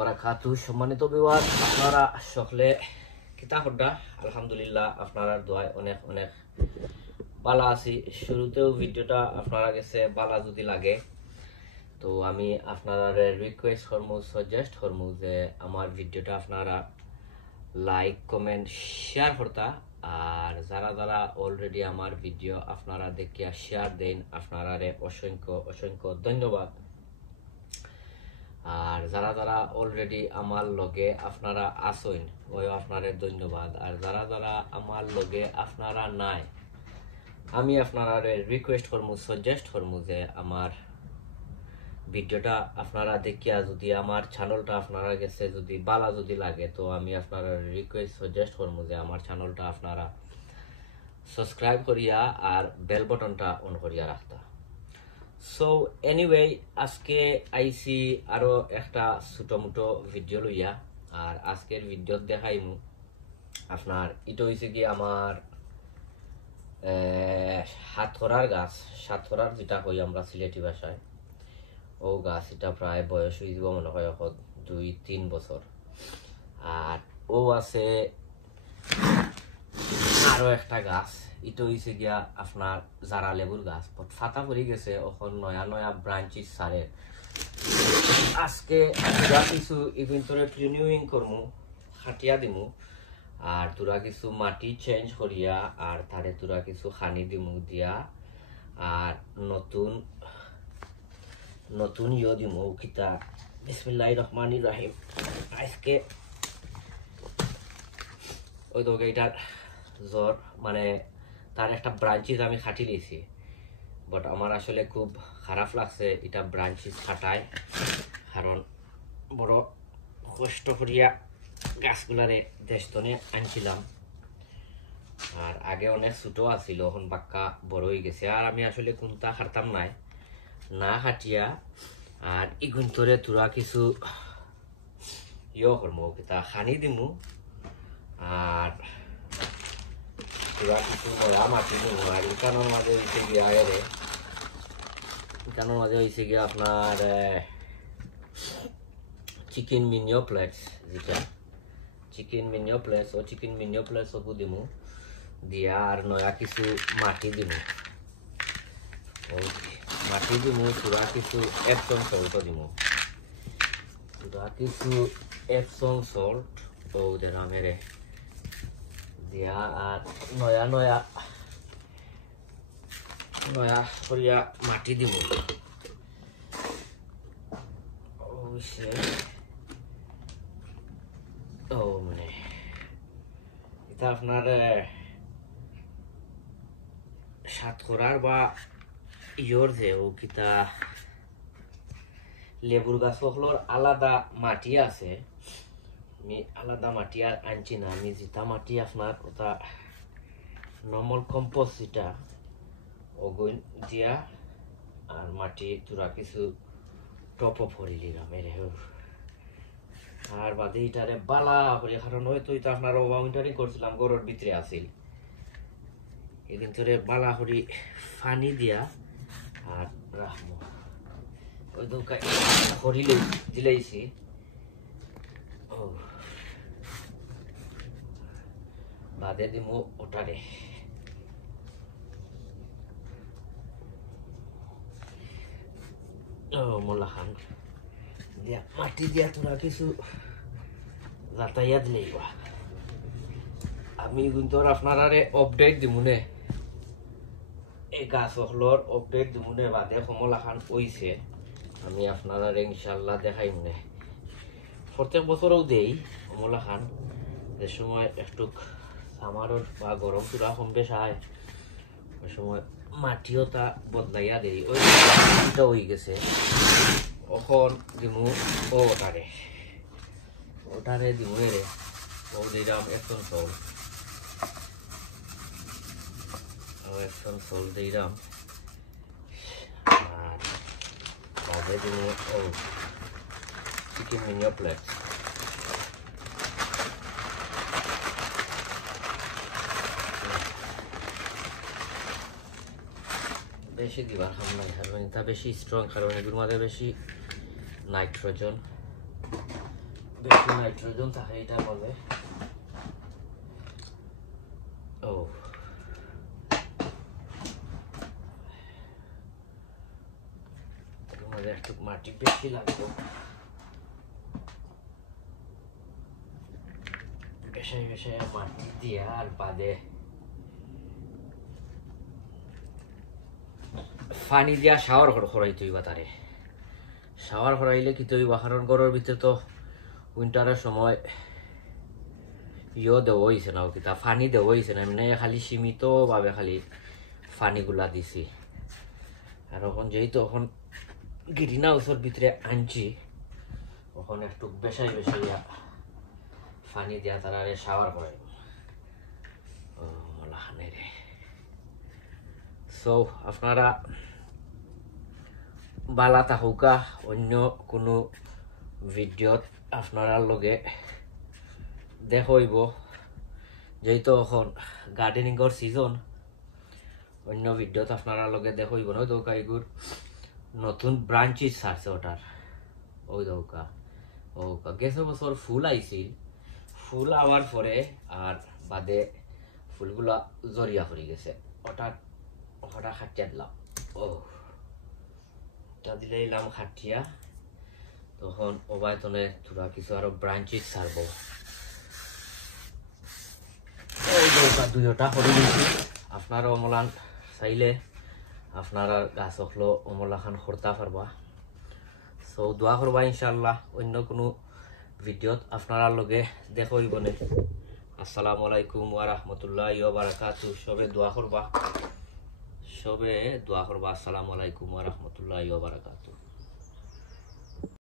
বারাকাতুহু। সম্মানিত ভিউয়ার, আপনারা সকলে কিতা করডা? আলহামদুলিল্লাহ আপনারা দোয়ায় অনেক অনেক ভালো আছি। শুরুতেও ভিডিওটা আপনারা কাছে ভালো যদি লাগে তো আমি আপনারা রিকোয়েস্ট করবো, সাজেস্ট করবো যে আমার ভিডিওটা আপনারা লাইক কমেন্ট শেয়ার করতা। আর যারা যারা অলরেডি আমার ভিডিও আপনারা দেখিয়া শেয়ার দেন আপনারা অসংখ্য অসংখ্য ধন্যবাদ। আর যারা যারা অলরেডি আমার লগে আপনারা আসেন ওই আপনাদের ধন্যবাদ। আর যারা যারা আমার লগে আপনারা নাই আমি আপনারা রিকোয়েস্ট করবো, সাজেস্ট করবো যে আমার ভিডিওটা আপনারা দেখিয়া যদি আমার চ্যানেলটা আপনারা কাছে যদি ভালো যদি লাগে তো আমি আপনারা রিকোয়েস্ট সাজেস্ট করবো যে আমার চ্যানেলটা আপনারা সাবস্ক্রাইব করিয়া আর বেল বাটনটা অন করিয়া রাখতা। সো এনিওয়ে, আজকে আইসি আরো একটা ছোট মোটো ভিডিও লইয়া। আর আজকের ভিডিও দেখাইমু আপনার এটা হয়েছে কি আমার সাতখরার গাছ, সাতখরার যেটা কই আমরা সিলেটি ভাষায়, ও গাছ এটা প্রায় বয়স হয়ে যাব মনে হয় 2-3 বছর। আর ও আছে আরো একটা গাছ, এটা হয়েছে গিয়া আপনার জারা লেবুর গাছ, ফাতা পড়ে গেছে, এখন নয়া নয়া ব্রাঞ্চিস সারে। আজকে কিছু ইভেন্টরে প্রিনিউইং করমু, খাটিয়া দিমু, আর তোরা কিছু মাটি চেঞ্জ করিয়া আর তারে তোরা কিছু খানি দিমু দিয়া আর নতুন নতুন ইয়ে দিমু কিতা। বিসমিল্লাহির রহমানির রহিম। আজকে ওই তো এটার জ্বর মানে তার একটা ব্রাঞ্চিস আমি খাটি লিয়েছি, বাট আমার আসলে খুব খারাপ লাগছে এটা ব্রাঞ্চিস খাটায়, কারণ বড় কষ্ট করিয়া গাছগুলারে দেশতনে আনছিলাম। আর আগে অনেক ছোট আছিল, এখন বাক্কা বড় হয়ে গেছে। আর আমি আসলে কোনটা খাটতাম নাই না খাটিয়া আর ইগুন তোরে তোরা কিছু ইয়ে করবো কিতা খানি দিমু আর তোরা কিছু নয়া মাটি দিমু। আর ইকানোর মাঝে হয়েছে গিয়া ইকানোর মাঝে হয়েছে গিয়া আপনার চিকেন মিনিও প্লেটস, যেটা চিকেন মিনিও প্লেটস, ও চিকেন মিনিও প্লেটস ওপু দিমু দিয়া আর নয়া কিছু মাটি দিমু। ও মাটি দিমু, তোরা কিছু এপসন সল্ট দিমু, তোরা কিছু এপসন সল্ট ও দেরা মেরে দিয়া আর নয়া নয়া নয়া করিয়া মাটি দিমু। ও মানে এটা আপনার সাতখরার বা ইয়োর যে ও কিতা লেবুর গাছ হলোর আলাদা মাটি আছে, আমি আলাদা মাটি আর আনছি না। আমি যেটা মাটি আপনার ওটা নর্মাল কম্পোস্ট যেটা ওগুন দিয়া আর মাটি তোরা কিছু টপ আপ করে নিলাম এরে। আর বাদে এটারে বালা করে, কারণ হয়তো এটা আপনার ওয়াউন্টারিং করছিলাম গরুর ভিতরে আছিল, এদিন তোরে বালা করি পানি দিয়া আর রাখবো। ওই তো হরিলে দিলাইছি। ও বাদে দিমু ওটারে মোল্লা খান দিয়া মাটি দিয়া তোরা কিছু যাতায়াত নেইবা। আমি কিন্তু আপনারা আপডেট দিমুনে, এই গাছ হলোর আপডেট দিমুনে বাদে কমলা খান হইছে আমি আপনারা ইনশাল্লাহ দেখাই মনে। প্রত্যেক বছরও দেই কমলা খান, যে সময় একটু সামারর বা গরম চূড়া কম বেশ হয় ওই সময় মাটিও তা বদলাইয়া দেই। ওইটা হয়ে গেছে, এখন দিমু ওটারে ওটারে দিমু রে ও দিলাম একজন চল, একজন চল দিলাম। আর বাদে দিমু ও চিকেন মিনিও প্লেট। বেশি দিবার খাম নাই, কারণ এটা বেশি স্ট্রং, কারণ এগুলোর মধ্যে বেশি নাইট্রোজেন বেশি নাইট্রোজেন থাকে এটা বলে ও আমাদের একটু মাটি বেশি লাগবে বেশি বেশি মাটি দিয়ে আর বাদে পানি দিয়া শাওয়ার করাই তুইবা তারে শাওয়ার করাইলে কি তুই কারণ ঘরের ভিতরে তো উইন্টারের সময় দেওয়া হয়েছে না কিতা পানি দেওয়া হয়েছে না মানে খালি সীমিত ভাবে খালি পানিগুলা দিছি আর এখন যেহেতু এখন গ্রিন হাউসের ভিতরে আনছি ওখানে একটু বেশাই বেশাই পানি দিয়া তারা শাওয়ার করাই রে সো আপনারা বালা থাকুকা অন্য কোনো ভিডিওত আপনারা লগে দেখাইব যেহেতু এখন গার্ডেনিংর সিজন অন্য ভিডিওত আপনারা লগে দেখাইব না দৌকা এগুর নতুন ব্রাঞ্চিস ছাড়ছে ওটার ওই দৌকা ওকা গেছে বছর ফুল আইছিল ফুল আওয়ার পরে আর বাদে ফুলগুলা জরিয়া পড়ে গেছে ওটা খাটিয়া দিলাম ওটা দিলে এলাম খাটিয়া তখন ওবায়তনে তোরা কিছু আরো ব্রাঞ্চিস ছাড়ব দুইটা করে দিয়েছি আপনারা অমলান চাইলে আপনারা গাছ হলো অমলা খান করতে পারবা সো দোয়া করবা ইনশাল্লাহ অন্য কোনো ভিডিওত আপনারা লগে দেখাইব নে আসসালামু আলাইকুম ওয়া রাহমাতুল্লাহি ওয়া বারাকাতুহু সবে দোয়া করবা আসসালামু আলাইকুম ওয়া রাহমাতুল্লাহি ওয়া বারাকাতুহু